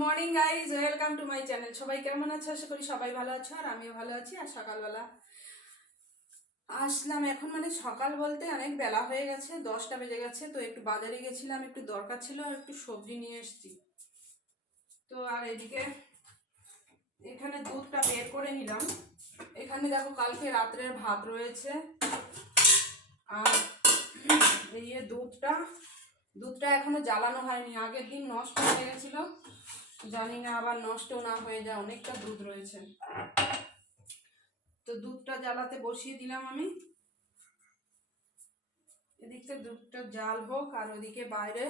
Morning guys, welcome to my channel. সবাই কেমন আছে? আশা করি সবাই ভালো আছো, আর আমিও ভালো আছি। আর সকালবেলা আসলাম এখন, মানে সকাল বলতে অনেক বেলা হয়ে গেছে, 10টা বেজে গেছে। তো একটু বাজারে গেছিলাম, একটু দরকার ছিল, আর একটু সবজি নিয়ে এসেছি। তো আর এদিকে এখানে দুধটা বের করে নিলাম। এখানে দেখো কালকে রাত্রের ভাত রয়েছে, আর এই দুধটা এখনো জ্বালানো হয়নি। আগের দিন নষ্ট হয়ে গেছিল, জানি না আবার নষ্ট না হয়ে যায়, অনেকটা দুধ রয়েছে। তো দুধটা জ্বালাতে বসিয়ে দিলাম আমি। এদিকটা দুধটা জাল হোক, আর ওদিকে বাইরে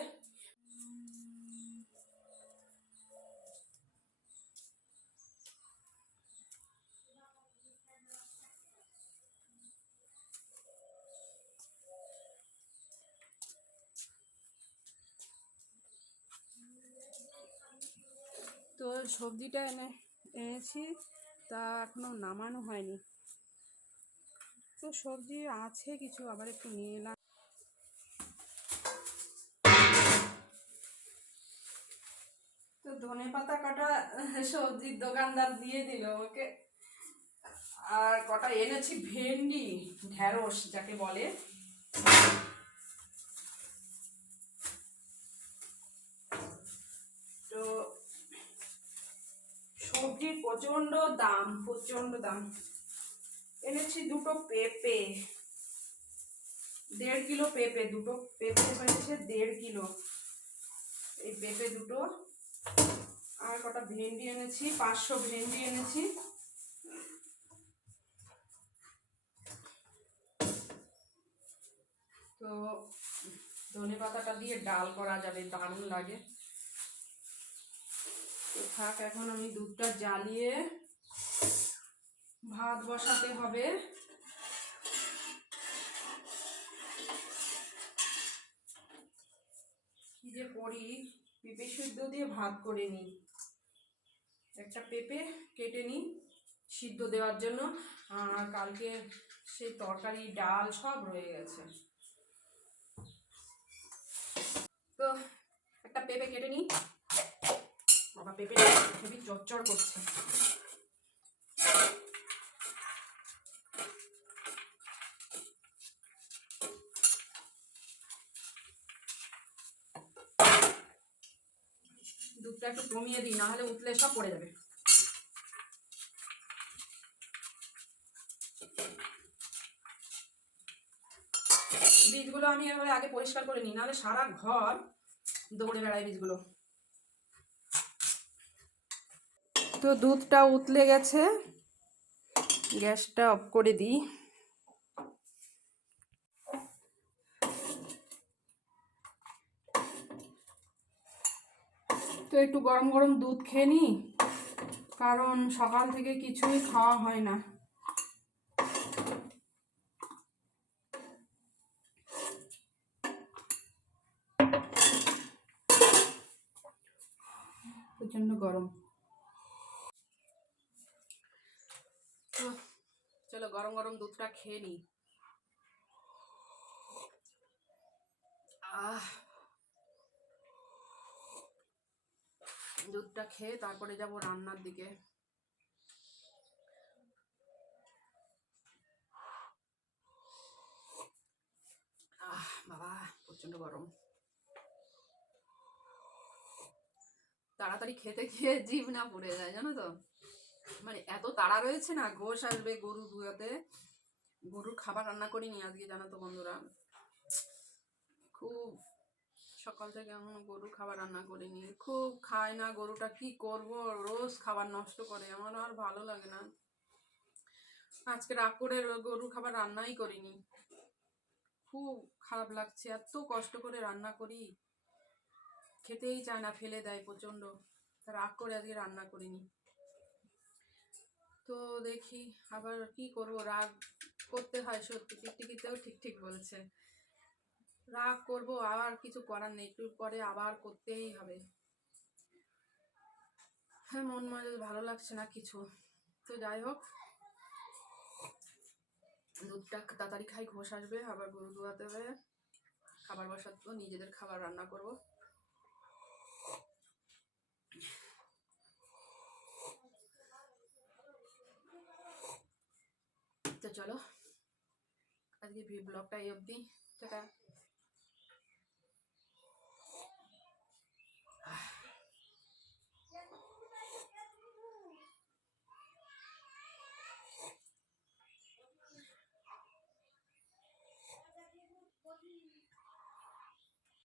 তো সবজিটা এনেছি, তা এখনো নামানো হয়নি। তো সবজি আছে কিছু, আবার একটু নিয়ে এলাম। তো ধনেপাতা কাটা সবজির দোকানদার দিয়ে দিল ওকে। আর কটা এনেছি ভেন্ডি, ঢেঁড়স যাকে বলে। তো সবজির প্রচন্ড দাম। এনেছি দুটো পেঁপে, 1.5 কিলো পেঁপে। দুটো পেঁপে হয়েছে 1.5 কিলো। এই পেঁপে দুটো, আর কটা ভেন্ডি এনেছি, 500 ভেন্ডি এনেছি। তো ধনেপাতাটা দিয়ে ডাল করা যাবে, দারুণ লাগে। তো থাক, এখন আমি দুধটা জ্বালিয়ে ভাত বসাতে হবে। কি যে করি, পেঁপে সিদ্ধ দিয়ে ভাত করে নিই। একটা পেঁপে কেটে নিই সিদ্ধ দেওয়ার জন্য, আর কালকে সেই তরকারি ডাল সব রয়ে গেছে। তো একটা পেঁপে কেটে নিই। বাবা, পেঁপে খুবই চচ্চড় করছে। দুধটা একটু কমিয়ে দিই, না হলে উঠলে সব পড়ে যাবে। বীজগুলো আমি এভাবে আগে পরিষ্কার করে নিই, নাহলে সারা ঘর দৌড়ে বেড়ায় বীজগুলো। তো দুধটা উতলে গেছে, গ্যাসটা অফ করে দিই। তো একটু গরম গরম দুধ খেয়ে নিই, কারণ সকাল থেকে কিছুই খাওয়া হয় না। প্রচন্ড গরম। তো চলো গরম গরম দুধটা খেয়ে নিই। দুধটা খেয়ে তারপরে যাব রান্নার দিকে। বাবা, প্রচন্ড গরম। তাড়াতাড়ি খেতে গিয়ে জিভ না পড়ে যায়, জানো তো। মানে এত তাড়া রয়েছে না, গোশ আসবে গরু দুয়াতে। গরুর খাবার রান্না করিনি আজকে, জানো তো বন্ধুরা। খুব সকাল থেকে এমন গরুর খাবার রান্না করিনি। খুব খায় না গরুটা, কি করব, রোজ খাবার নষ্ট করে, আমার আর ভালো লাগে না। আজকে রাগ করে গরুর খাবার রান্নাই করিনি। খুব খারাপ লাগছে, এত কষ্ট করে রান্না করি, খেতেই চায় না, ফেলে দেয় প্রচন্ড। রাগ করে আজকে রান্না করিনি। তো দেখি আবার কি করব, রাগ করতে হয় সত্যি। টিকটিকিতেও ঠিক বলছে, রাগ করব, আবার কিছু করার নেই, একটু পরে আবার করতেই হবে। হ্যাঁ, মন মেজাজ ভালো লাগছে না কিছু। তো যাই হোক, দুধটা তাড়াতাড়ি খাই, ঘোষ আসবে, আবার গরু দুয়াতে হবে, খাবার বসাবো, নিজেদের খাবার রান্না করব। চলো আজকে ব্লগটা এই অবধি, টাটা।